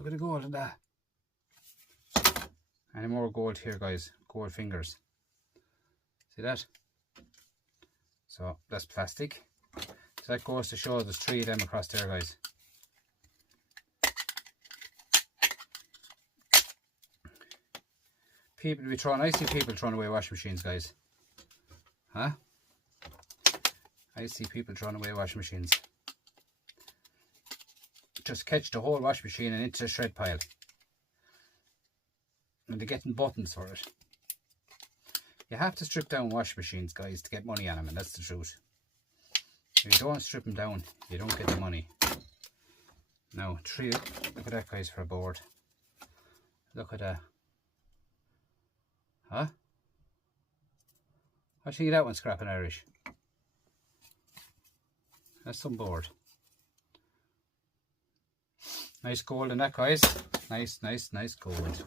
Look at the gold in that. Any more gold here, guys? Gold fingers. See that? So that's plastic. So that goes to show there's 3 of them across there, guys. I see people throwing away washing machines, guys. Huh? I see people throwing away washing machines. Just catch the whole washing machine and into the shred pile. And they're getting buttons for it. You have to strip down washing machines, guys, to get money on them, and that's the truth. If you don't strip them down, you don't get the money. Now, look at that, guys, for a board. Look at that. Huh? I think that one's scrapping Irish. That's some board. Nice gold in that, guys. Nice gold.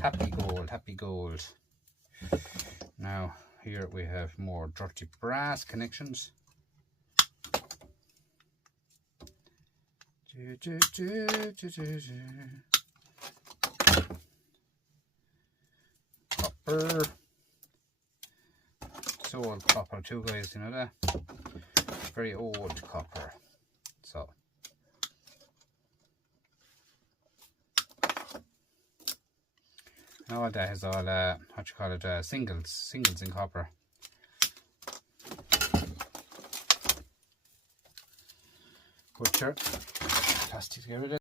Happy gold, happy gold. Now, here we have more dirty brass connections. Copper. It's old copper too, guys, you know that? Very old copper. So. Now that is all, what you call it, singles in copper. Butcher. Plastic to get rid of.